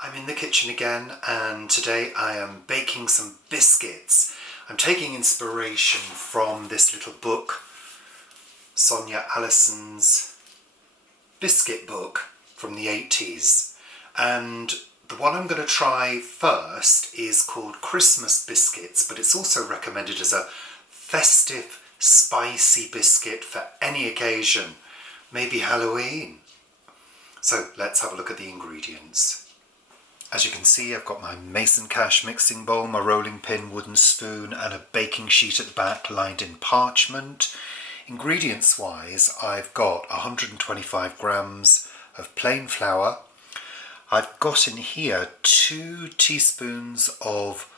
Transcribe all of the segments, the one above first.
I'm in the kitchen again, and today I am baking some biscuits. I'm taking inspiration from this little book, Sonia Allison's Biscuit book from the 80s. And the one I'm going to try first is called Christmas Biscuits, but it's also recommended as a festive, spicy biscuit for any occasion, maybe Halloween. So let's have a look at the ingredients. As you can see, I've got my mason cash mixing bowl, my rolling pin, wooden spoon and a baking sheet at the back lined in parchment. Ingredients wise, I've got 125 grams of plain flour. I've got in here 2 teaspoons of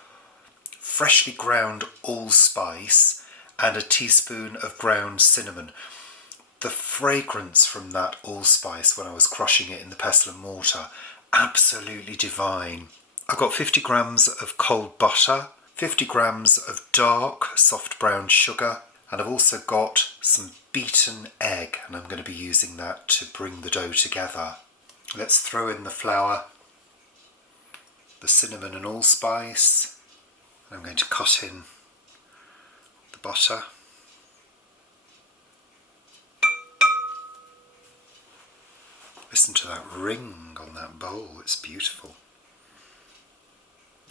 freshly ground allspice and a teaspoon of ground cinnamon. The fragrance from that allspice when I was crushing it in the pestle and mortar, absolutely divine. I've got 50 grams of cold butter, 50 grams of dark soft brown sugar, and I've also got some beaten egg, and I'm going to be using that to bring the dough together. Let's throw in the flour, the cinnamon and allspice. I'm going to cut in the butter. Listen to that ring on that bowl, it's beautiful.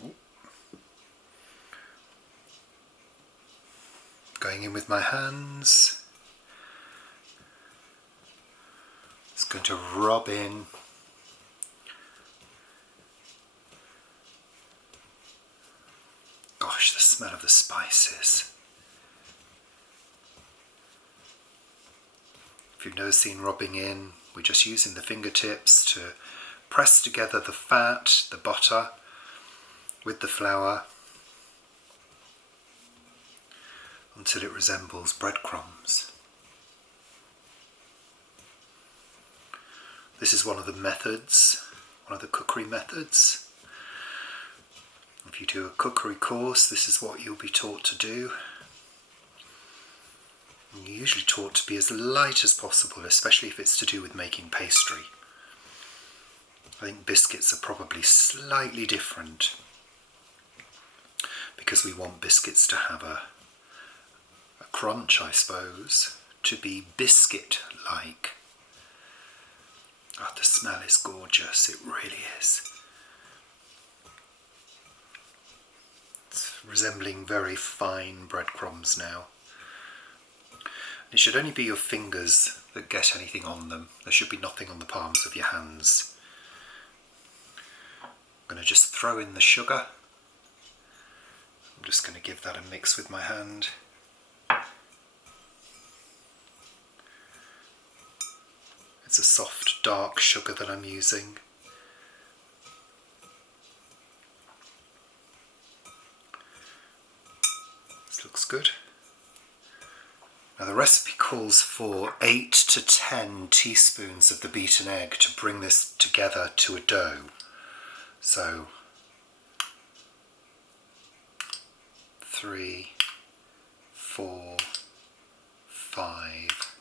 Ooh. Going in with my hands. It's going to rub in. Gosh, the smell of the spices. If you've never seen rubbing in, we're just using the fingertips to press together the fat, the butter, with the flour until it resembles breadcrumbs. This is one of the methods, one of the cookery methods. If you do a cookery course, this is what you'll be taught to do. You're usually taught to be as light as possible, especially if it's to do with making pastry. I think biscuits are probably slightly different because we want biscuits to have a crunch, I suppose, to be biscuit-like. Oh, the smell is gorgeous, it really is. It's resembling very fine breadcrumbs now. It should only be your fingers that get anything on them. There should be nothing on the palms of your hands. I'm going to just throw in the sugar. I'm just going to give that a mix with my hand. It's a soft, dark sugar that I'm using. This looks good. Now the recipe calls for 8 to 10 teaspoons of the beaten egg to bring this together to a dough. So 3, 4, 5,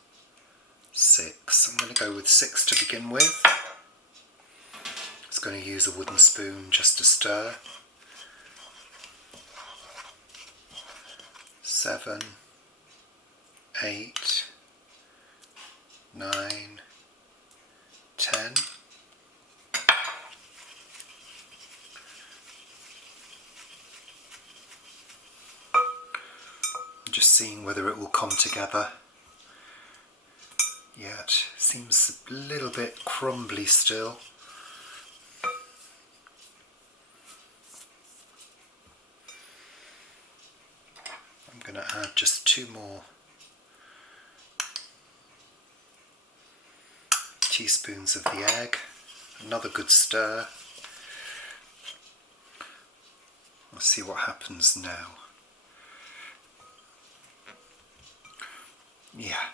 6. I'm going to go with 6 to begin with. It's going to use a wooden spoon just to stir. 7, 8, 9, 10. I'm just seeing whether it will come together. Yeah, it seems a little bit crumbly still. I'm going to add just 2 more teaspoons of the egg, another good stir. Let's see what happens now. Yeah,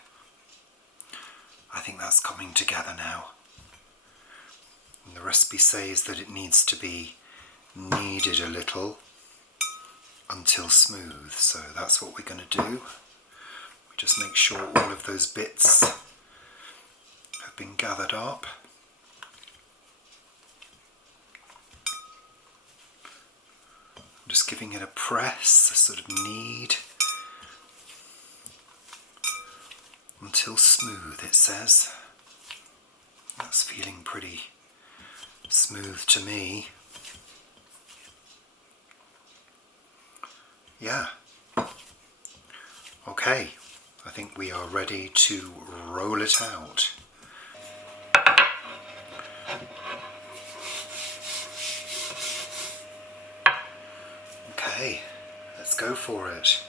I think that's coming together now. And the recipe says that it needs to be kneaded a little until smooth, so that's what we're going to do. We just make sure all of those bits have been gathered up. Just giving it a press, a sort of knead. Until smooth, it says. That's feeling pretty smooth to me. Yeah. Okay, I think we are ready to roll it out. Okay, let's go for it.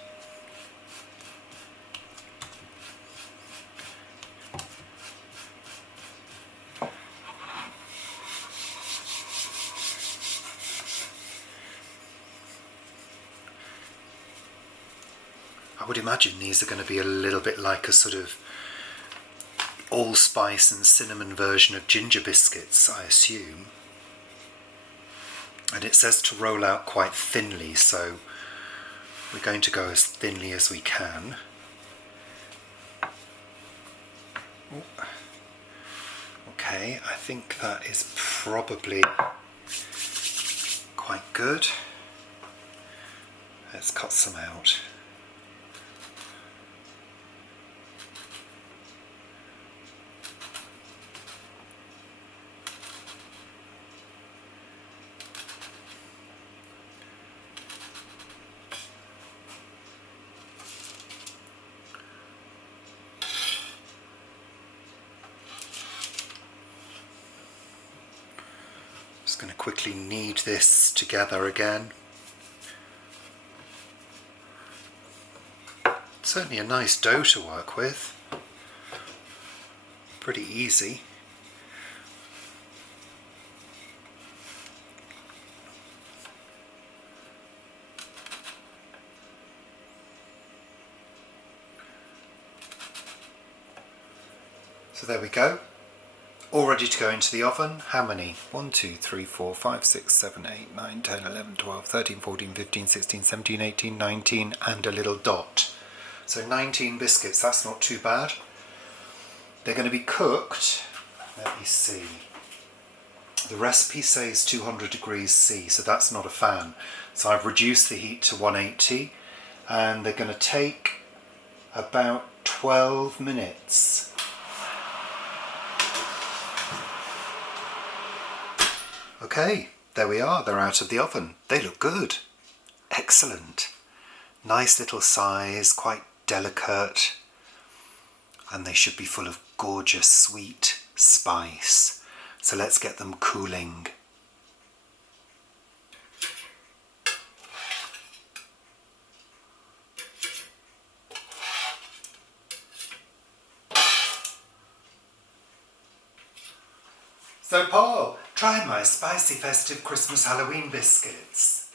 I would imagine these are going to be a little bit like a sort of allspice and cinnamon version of ginger biscuits, I assume. And it says to roll out quite thinly, so we're going to go as thinly as we can. Okay, I think that is probably quite good. Let's cut some out. Just going to quickly knead this together again. Certainly a nice dough to work with. Pretty easy. So there we go. All ready to go into the oven. How many? 1, 2, 3, 4, 5, 6, 7, 8, 9, 10, 11, 12, 13, 14, 15, 16, 17, 18, 19 and a little dot. So 19 biscuits, that's not too bad. They're going to be cooked, let me see. The recipe says 200 degrees C, so that's not a fan. So I've reduced the heat to 180 and they're going to take about 12 minutes. Okay, there we are, they're out of the oven. They look good. Excellent. Nice little size, quite delicate. And they should be full of gorgeous sweet spice. So let's get them cooling. So Paul, try my spicy festive Christmas Halloween biscuits.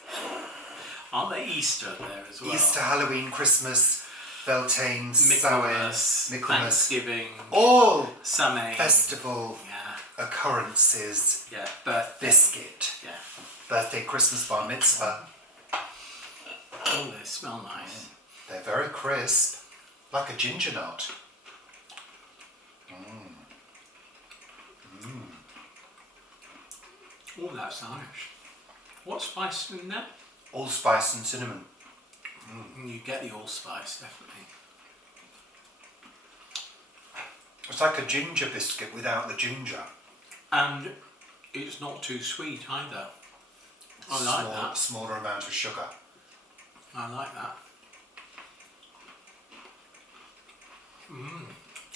Aren't they Easter there as well? Easter, Halloween, Christmas, Beltane, Samhain, Michaelmas, Thanksgiving, all Samhain, festival occurrences. Yeah, birthday. Biscuit. Yeah. Birthday, Christmas, bar mitzvah. Oh, they smell nice. They're very crisp, like a ginger nut. Oh, that's nice. What spice in there? Allspice and cinnamon. You get the allspice, definitely. It's like a ginger biscuit without the ginger. And it's not too sweet either. I like that. Smaller amount of sugar. I like that.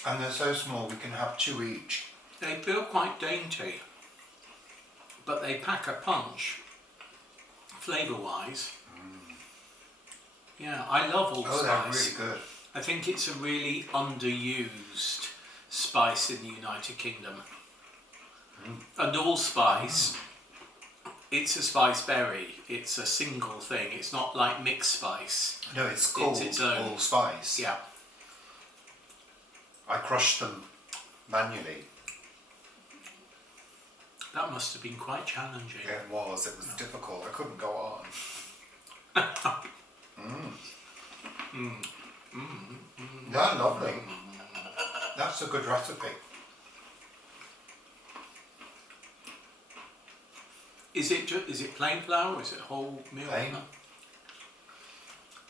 And they're so small we can have 2 each. They feel quite dainty, but they pack a punch, flavour-wise. Yeah, I love allspice. Oh, they're really good. I think it's a really underused spice in the United Kingdom. And allspice, it's a spice berry. It's a single thing. It's not like mixed spice. No, it's called its own. allspice. Yeah. I crushed them manually. That must have been quite challenging. It was difficult. I couldn't go on. Yeah, lovely. That's a good recipe. Is it plain flour or is it whole meal? Plain.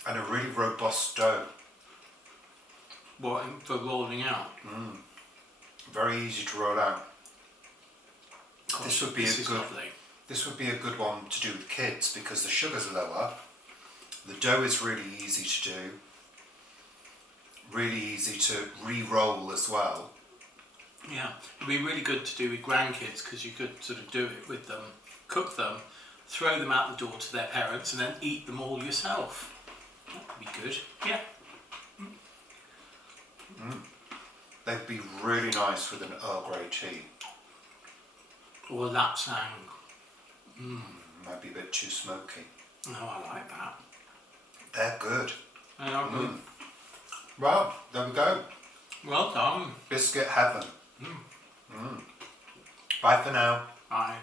And a really robust dough. What, for rolling out? Very easy to roll out. Gosh, This would be lovely. This would be a good one to do with kids because the sugar's lower. The dough is really easy to do. Really easy to re-roll as well. Yeah, it'd be really good to do with grandkids because you could sort of do it with them, cook them, throw them out the door to their parents and then eat them all yourself. That would be good. Yeah. They'd be really nice with an Earl Grey tea. Or a lapsang. Might be a bit too smoky. Oh, I like that. They're good. They are good. Well, there we go. Well done. Biscuit heaven. Bye for now. Bye.